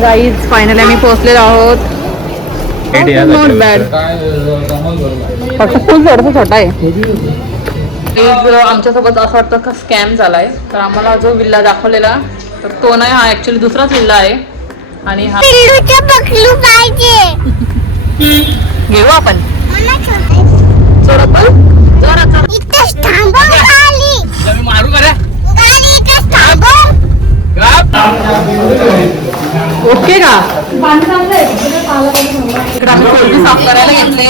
Guys finally आम्ही पोहोचलेलो आहोत. Not bad. फक्त फुल थोडासा छोटा आहे. आमच्यासोबत असं वाटतं का स्कॅम झालाय. तर आम्हाला जो विल्ला दाखवलेला तर तो नाही, हा ऍक्च्युली दुसराच विल्ला आहे. आणि हा घेऊ आपण. मारू का ओके का. इकडे आम्ही कोळी साफ करायला घेतले.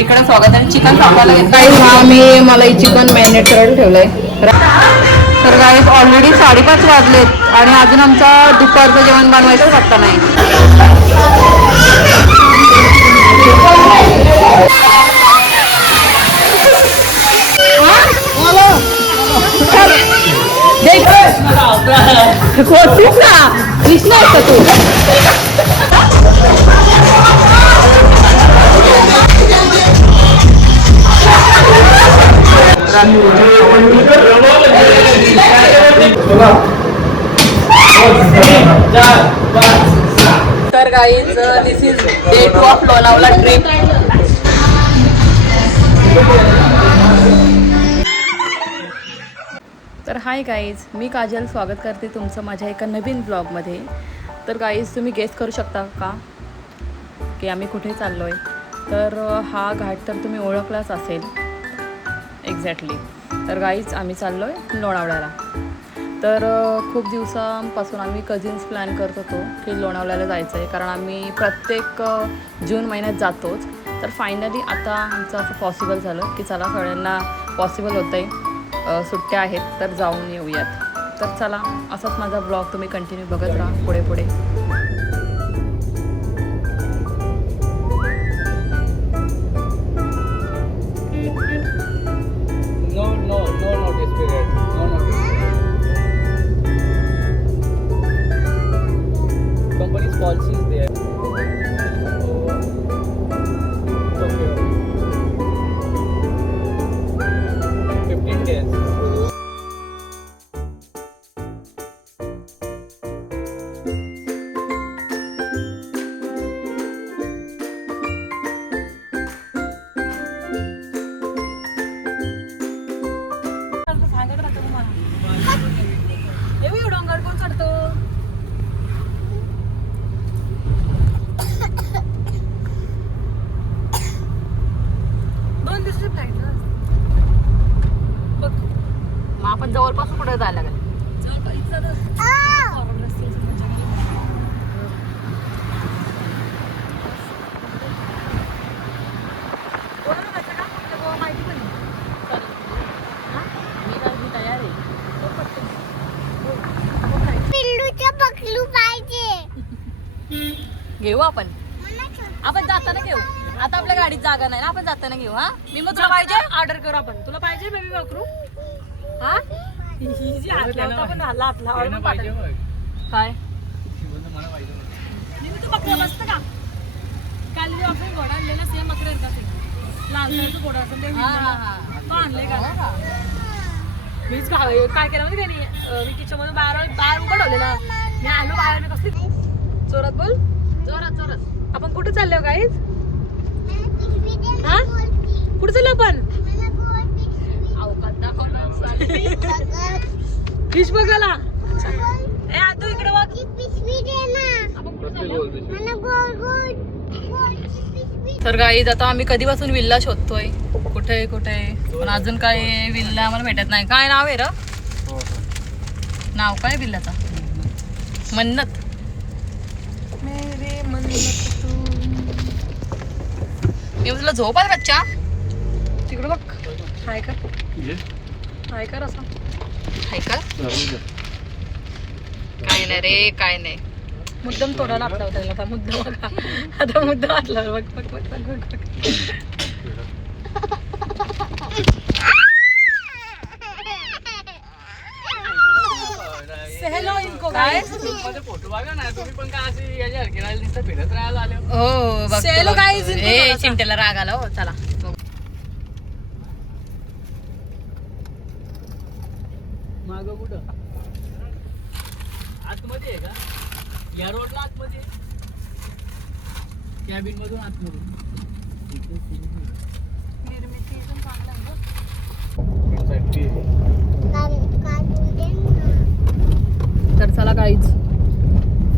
इकडे स्वागताने चिकन साफ करायला घेतलं. हा मी मलाई चिकन मॅरिनेट करायला ठेवलंय. तर गाईस ऑलरेडी 5:30 वाजलेत आणि अजून आमचा दुपारचं जेवण बनवायचं पत्ता नाही. कोणतीच ना कृष्ण असतं तू. तर guys this is day 2 of Lonavala trip. तर हाय गाईज, मी काजल स्वागत करते तुमचं माझ्या एका नवीन ब्लॉगमध्ये. तर गाईज तुम्ही गेस करू शकता का की आम्ही कुठे चाललो आहे. तर हा घाट तर तुम्ही ओळखलाच असेल एक्झॅक्टली. तर गाईज आम्ही चाललो आहे लोणावळ्याला. तर खूप दिवसांपासून आम्ही कझिन्स प्लॅन करत होतो की लोणावळ्याला जायचं आहे, कारण आम्ही प्रत्येक जून महिन्यात जातोच. तर फायनली आता आमचं असं पॉसिबल झालं की चला सगळ्यांना पॉसिबल होतं आहे, सुट्ट्या आहेत तर जाऊन येऊयात. तर चला असाच माझा ब्लॉग तुम्ही कंटिन्यू बघत राहा पुढे पुढे. आपण जवळपास कुठे जायला लागेल. घेऊ आपण जाताना घेऊ. आता आपल्या गाडीत जागा नाही ना, आपण जाताना घेऊ. हा मी मग तुला पाहिजे ऑर्डर करू आपण. तुला पाहिजे बेबी वाकरू. हा पण झाला आपला काय तू बकरा बसत का. काल आपण घोडा आणलेला सेम बकरा लाल कलरचा घोडा असं ते आणले का. मीच काय केलं माहिती त्यांनी मी किचन मधून बाहेर उघडवलेला. मी आलो बाहेर कसली जोरात बोल. जोरात आपण कुठे चाललो गाईज. हा कुठे चाललो आपण. फिश बघायला. तू इकडे बघ. तर गाईज आता आम्ही कधीपासून विल्ला शोधतोय कुठे पण अजून काय विल्ला आम्हाला भेटत नाही. काय नाव आहे र. नाव काय विल्लाचा. मन्नत. मी तुला झोप आहे बच्चा. तिकडे बघ. हाय कर असं. हाय कर. काय नाही रे काय नाही. मुद्दाम तोडायला आपला होता आता मुद्दा बघा. आता मुद्दा वाटला बघ. फोटो बघा ना तुम्ही पण का अशी याच्या हरकीला नुसतं फिरत राहायला आले. हो बघ चिंटेला राग आला. हो चला मागं कुठं आतमध्ये आहे का? या रोडला आतमध्ये कॅबिन मधून आतमधून निर्मिती एकदम चांगला आहे गं. तर चला काहीच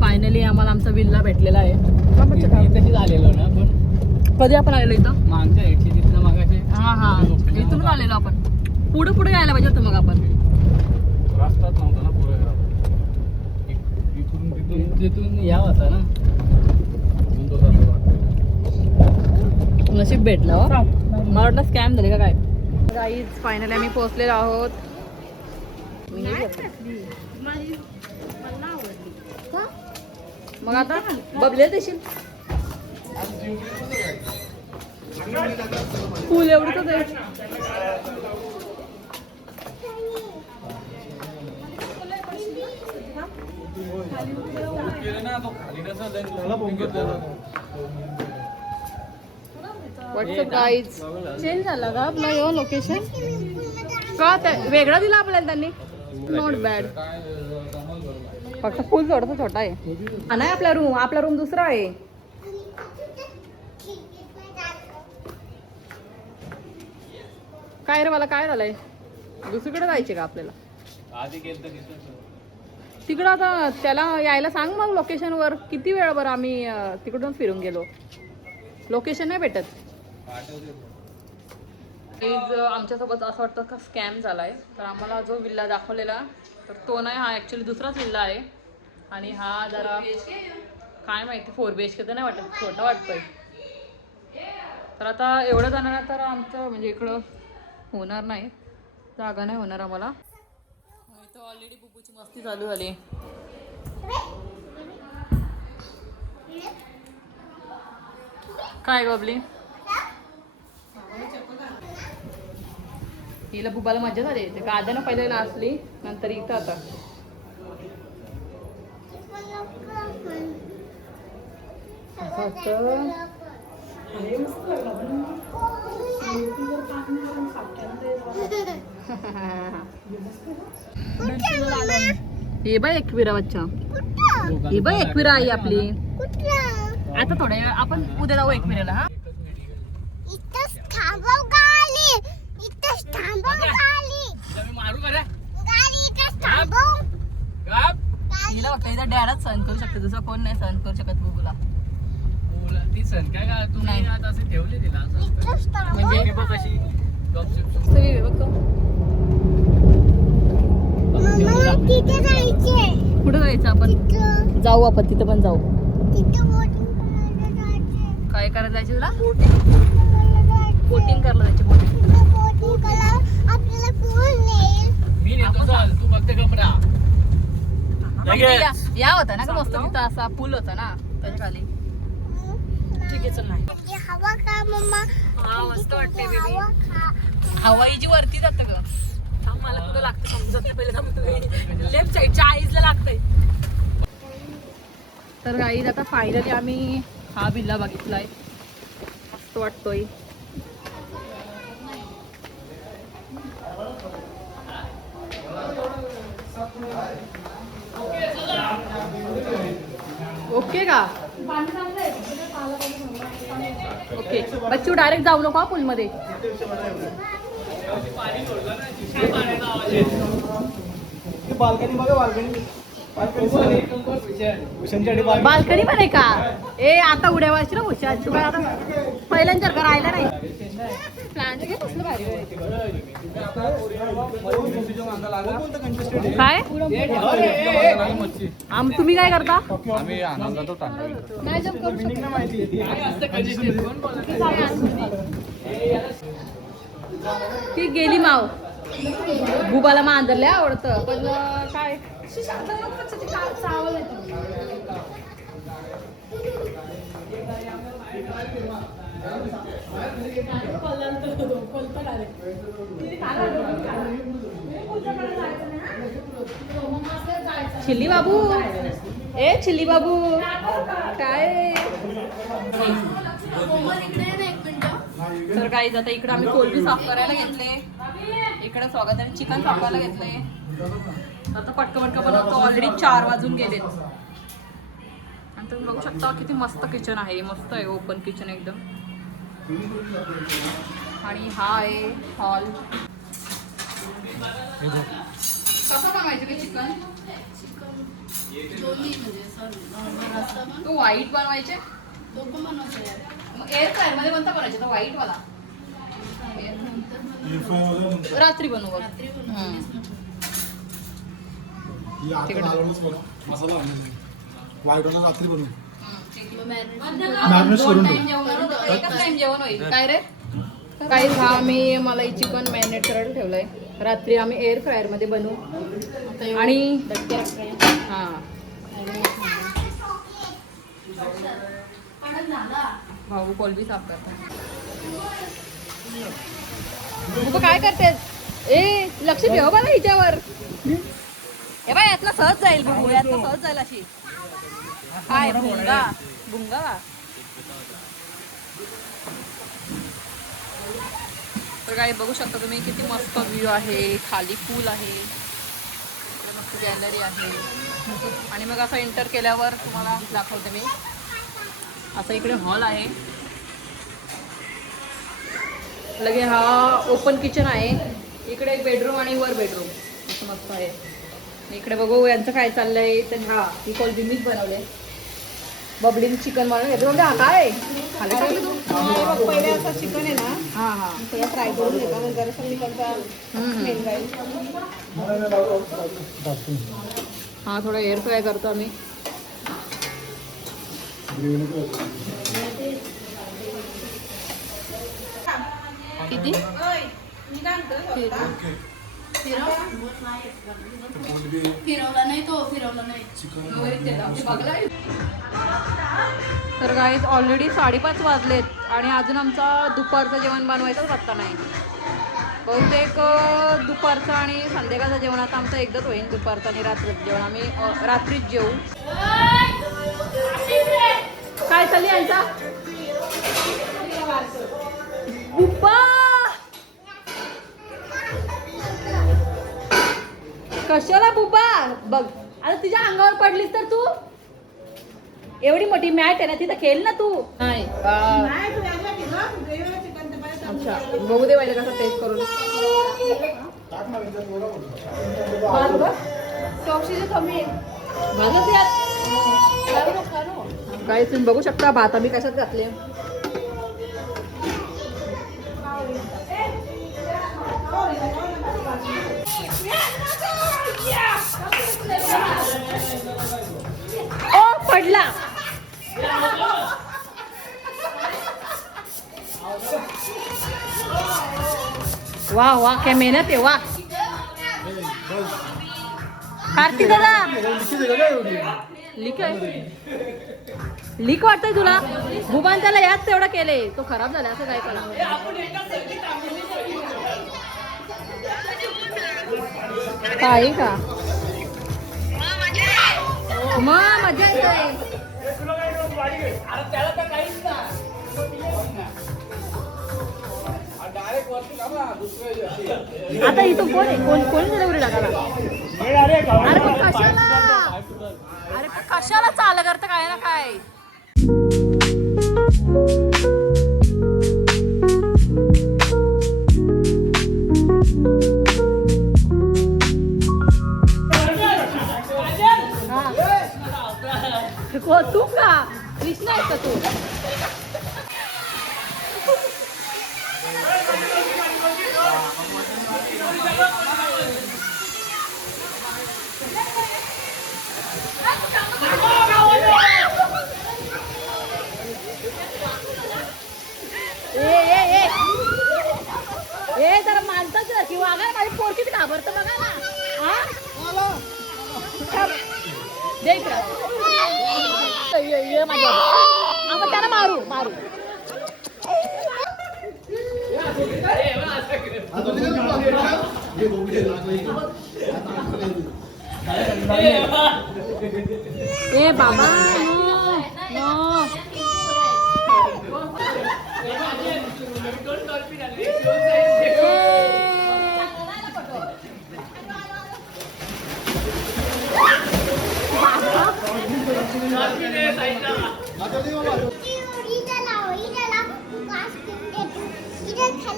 फायनली आम्हाला आमचा विल्ला भेटलेला आहे. इथेच आलेलो ना आपण कधी आपण आलेलो इथं? मागच्या हेडची तिथनं मागाशी हा हा इथून आलेलो आपण. पुढे पुढे यायला पाहिजे होतं मग आपण. रस्ताच नव्हता ना पुढे तिथून या होता ना नशीब भेटलं हो. मला वाटलं स्कॅम झाले का काय. गाईज फायनली आम्ही पोहोचलेलो आहोत. मग आता बबले देशील फुल एवढंच आहे. व्हॉट्सअप गाईज चेंज झाला का आपला यो लोकेशन का वेगळा दिला आपल्याला त्यांनी. Not bad. फक्त फुल थोडासा छोटा आहे. हा नाही आपला रूम दुसरा आहे. काय रे मला काय झालंय दुसरीकडे जायचे का आपल्याला तिकडं. आता त्याला यायला सांग मग लोकेशन वर. किती वेळ बरं आम्ही तिकडून फिरून गेलो. लोकेशन नाही भेटत. प्लीज आमच्यासोबत असं वाटतं का स्कॅम झाला आहे. तर आम्हाला जो विल्ला दाखवलेला तर तो नाही. हा ॲक्च्युली दुसराच विल्ला आहे. आणि हा जरा काय माहिती 4 BHK तर नाही वाटत. छोटा वाटतोय. तर आता एवढं जाणार तर आमचं म्हणजे इकडं होणार नाही. जागा नाही होणार आम्हाला. इथं ऑलरेडी बुबूची मस्ती चालू झाली. काय गबली हिला बुबाला मजा झाली. ते गाद्यानं पहिले नाचली नंतर इथं आता हे बाय एकविरा बच्चा. ही बाय एकविरा आई आपली. आता थोड्या वेळ आपण उद्या जाऊ एकविराला. हा हिला वाटतं इथं डॅडच सहन करू शकते. दुसरं कोण नाही सहन करू शकत बुबूला. ती सण काय का तू नाही आता असे ठेवले तिला म्हणजे बघ कशी कुठं जायचं आपण? जाऊ आपण तिथं पण जाऊ. काय करायला जायचं तुला? बोटिंग करायला जायचं. मी नेतो चल तू फक्त कपडा या होता ना का मस्त तिथं असा पूल होता ना त्याच्या खाली. ठीक आहे चल. नाही हवा का मम्मा? हा मस्त वाटते बेबी. हवाई जी वरती जातं ग. मला कुठं लागतं समजत नाही. पहिले लेफ्ट साईडच्या आईजला लागतंय. तर गाईज आता फायनली आम्ही हा बिल्ला बघितलाय. मस्त वाटतोय. ओके का? ओके बच्चू डायरेक्ट जाऊ नको पूल मध्ये. बाल्कनी बघा बाल्कनी पण आहे का? ए आता उड्या व्हायची ना हुशार. तू काय आता पहिल्यांसारखं राहिला नाही. प्लांट घे कसलं भारी आहे. काय तुम्ही काय करता? आम्ही आनंदात होतो. नाही जम करू ती गेली माव. बुबाला मांजरले आवडतं पण काय चिल्ली बाबू. ए चिल्ली बाबू काय. तर काही आता इकडे आम्ही कोलबी साफ करायला घेतले. इकडे स्वागताने चिकन साफ करायला घेतले. आता पटकन बनवतो. ऑलरेडी 4 वाजून गेलेत. आणि तुम्ही बघू शकता किती मस्त किचन आहे. मस्त आहे ओपन किचन एकदम. आणि हा आहे हॉल. कसं बनवायचं की चिकन? तो व्हाईट बनवायचे मग एअर फ्रायर मध्ये कोणता बनवायचे? तो व्हाईट वाला रात्री बनवू. रात्री बनवू. एकच टाइम जेवण होईल. काय रे काही हा मला चिकन मॅरिनेट करायला ठेवलंय. रात्री आम्ही एअर फ्रायर मध्ये बनवू. आणि हा भाऊ कोलबी साफ करतात. काय करतेस? ए लक्ष ठेव बघा हिच्यावर. हे बाय यातला सहज जाईल बघू. यातला सहज जाईल अशी. काय भुंगा भुंगा. तर काय बघू शकता तुम्ही किती मस्त व्ह्यू आहे. खाली पूल आहे. मस्त गॅलरी आहे. आणि मग असं एंटर केल्यावर तुम्हाला दाखवते मी. असं इकडे हॉल आहे. लगे हा ओपन किचन आहे. इकडे एक बेडरूम आणि वर बेडरूम असं मस्त आहे. इकडे बघू यांचं काय चाललंय. तर हा ही कोलबी मीच बनवले. बबडीन चिकन बनवलं घेतो. काय खाली टाकलं तू? पहिले असं चिकन आहे ना, हां हां थोडं फ्राय करून घेता. नंतर असं चिकनचा स्मेल जाईल. हां थोडं एअर फ्राय करतो आम्ही. किती? फिरवला नाही तो, फिरवला नाही. तर गाईज ऑलरेडी 5:30 वाजलेत आणि अजून आमचा दुपारचं जेवण बनवायचाच पत्ता नाही. बहुतेक दुपारचं आणि संध्याकाळचं जेवण आता आमचं एकदाच होईल. दुपारचं आणि रात्रीचं जेवण आम्ही रात्रीच जेवू. काय चालली यांचा? बुब्बा कशाला बुब्बा बघ. आता तुझ्या अंगावर पडलीस तर तू. एवढी मोठी मॅट आहे ना तिथं खेळ ना तू. नाही अच्छा बघू दे पाहिजे कसं टेस्ट करून. काही तुम्ही बघू शकता भात आम्ही कशात घातले. ओ पडला. वाह वाह क्या मेहनत आहे. वाह कार्तिक दादा लीक आहे. लीक वाटतंय तुला? भुबान त्याला याच तेवढं केले. तो खराब झाला असं काय करा. काही का मग मजा येते. आता इथं कोण आहे? कोण झालं उडी टाकायला? अरे पण कशाला? अरे पण कशाला चाल करतं काय ना काय. तू का कृष्णा आहे का तू? ए जरा माणसाचं की वागायला माझी पोरकीच घाबरतं बघा ना. ये माझ्या आपण त्याला मारू मारू. ए बाबा नो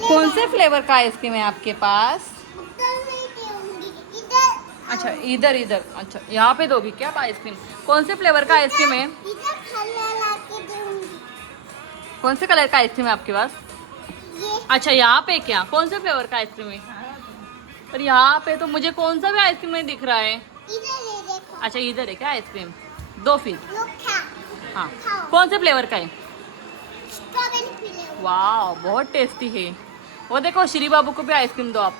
कौन से फ्लेवर का आइसक्रीम है आपके पास? अच्छा इधर इधर, अच्छा यहाँ पे दोगी क्या आप आइसक्रीम? कौन से फ्लेवर का आइसक्रीम है? कौन से कलर का आइसक्रीम है आपके पास? अच्छा यहाँ पे क्या, कौन से फ्लेवर का आइसक्रीम है? पर यहाँ पे तो मुझे कौन सा भी आइसक्रीम नहीं दिख रहा है। अच्छा इधर है क्या आइसक्रीम? दो फिर। हाँ कौन से फ्लेवर का है? वाह बहुत टेस्टी है। वो देखो श्री बाबू को भी आइसक्रीम दो आप।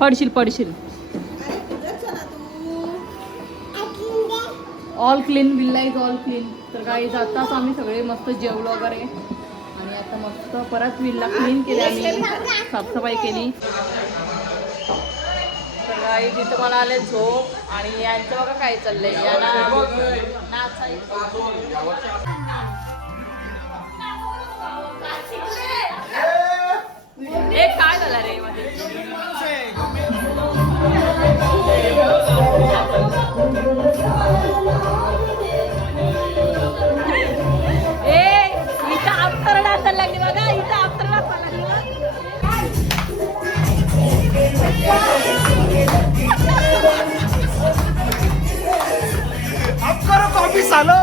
पडशील पडशील। All clean, villa is all clean. तर गाईज आताच आम्ही सगळे मस्त जेवलो वगैरे आणि आता मस्त परत विल्ला क्लीन केली आम्ही, साफसफाई केली. तर गाईज इथं मला आले झोप आणि यांचं बघा काय चाललंय, यांना ए काय झालं रे मध्ये? ए इथं अप्सरा नाचायला लागली बघा, इथं अप्सरा नाचायला लागली. अब करो कॉफी सालो.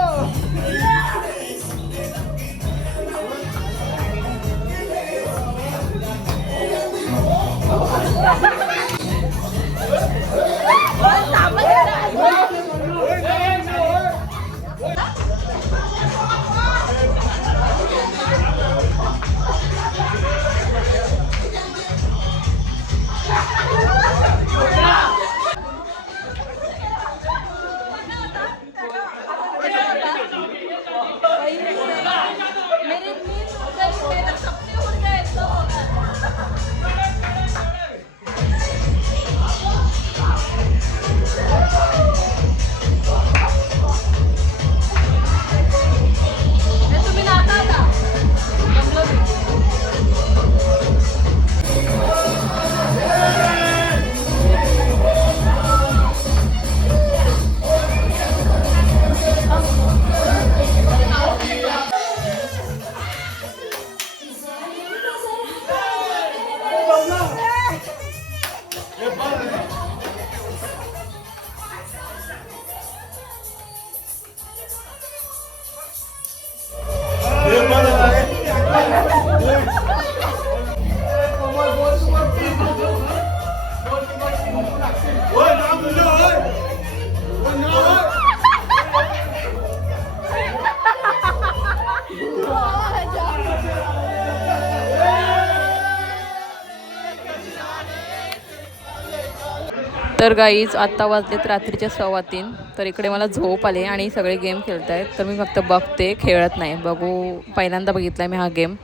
तर गाईज आत्ता वाजलेत रात्रीच्या 3:15. तर इकडे मला झोप आले आणि सगळे गेम खेळत आहेत. तर मी फक्त बघते, खेळत नाही. बघू, पहिल्यांदा बघितला आहे मी हा गेम.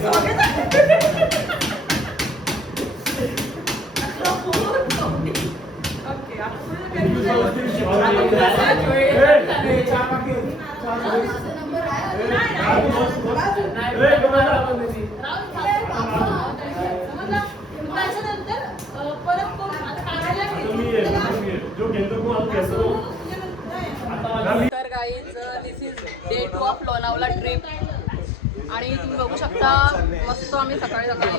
स्वागत तर guys this is day 2 of Lonavala trip. आणि तुम्ही बघू शकता मस्त आम्ही सकाळी सकाळी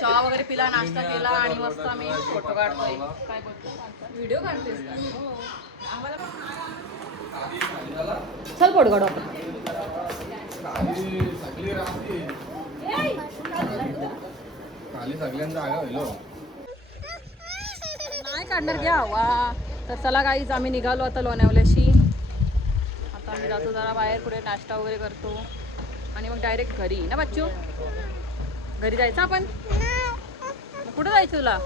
चहा वगैरे पिला, नाश्ता केला आणि मस्त आम्ही फोटो काढतोय. काय बोलतो, व्हिडिओ काढतेस का? चल फोटो काढू आपण. खाली सगळ्यांचा आगा होईल. नाही काढणार घ्या वा. तर चला गाईज आम्ही निघालो आता लोणावल्याशी. आता आम्ही जातो जरा बाहेर, कुठे नाश्ता वगैरे करतो आणि मग डायरेक्ट घरी ना बच्चू. घरी जायचं आपण. कुठं जायचं तुला?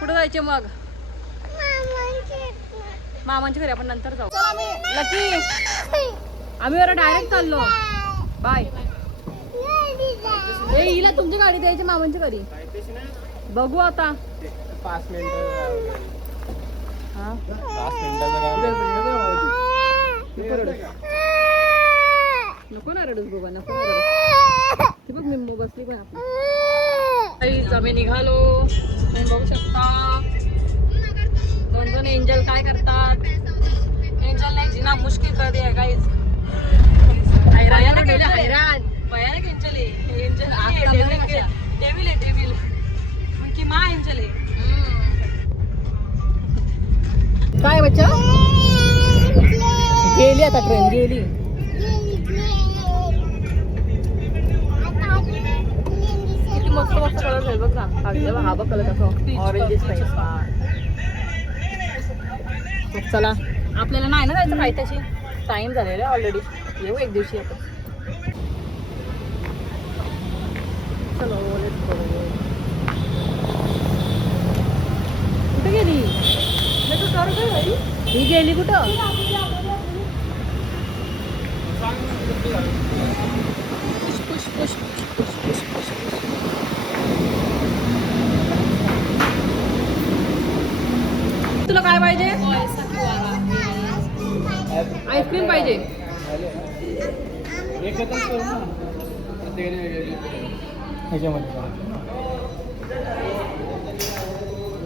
कुठं जायचे मग? मामांच्या घरी आपण नंतर जाऊ. चला आम्ही लकी आम्ही बरं डायरेक्ट चाललो. बाय. ए हिला तुमची गाडी द्यायची मामांच्या घरी. बघू आता 5 मिनिटं. हा 5 मिनिटाचं नको ना रडूस बाबा, नको ना रडूस. ती बघ निंबू बसली पण आपली. आम्ही निघालो. तुम्ही बघू शकता 2 एंजल काय करतात. एंजल ने जीना मुश्किल कर दिया गाइस. हैरान भयानक एंजल आहे. एंजल डेविल आहे, डेविल की मा एंजल आहे. काय बच्चा गेली आता ट्रेन गेली. किती मस्त मस्त कलर आहे बघ ना. हा बघ कलर कसं ऑरेंज टाईप. चला आपल्याला नाही ना जायचं काय, त्याची टाइम झालेला आहे ऑलरेडी. येऊ एक दिवशी आपण. चलो कुठे गेली ही? गेली कुठं? Push push push push push. तुला काय पाहिजे? आईस्क्रीम पाहिजे.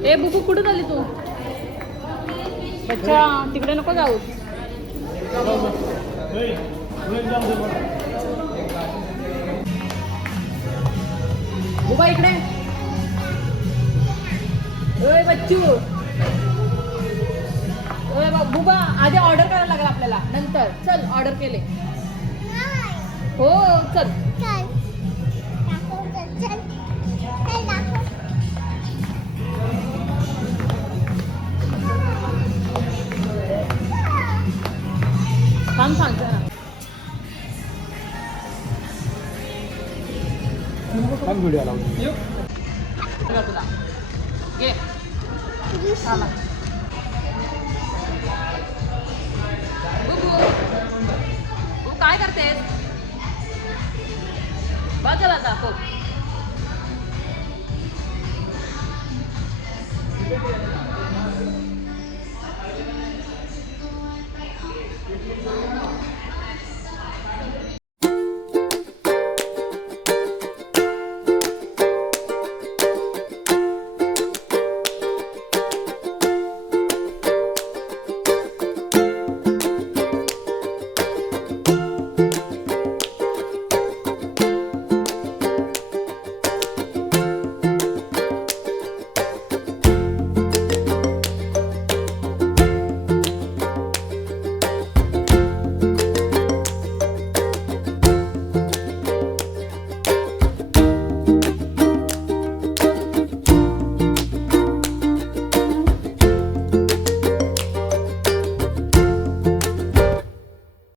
ए बुकू कुठं झाली तू? अच्छा तिकडे नको जाऊ. बुबा इकडे. ओय बच्चू. ओय बुबा आधी ऑर्डर करायला लागेल आपल्याला नंतर. चल ऑर्डर केले. हो चल. थांब सांगतो ना. व्हिडिओ लावतो. तुला घे. चला तू काय करतेस? बघ चला आता.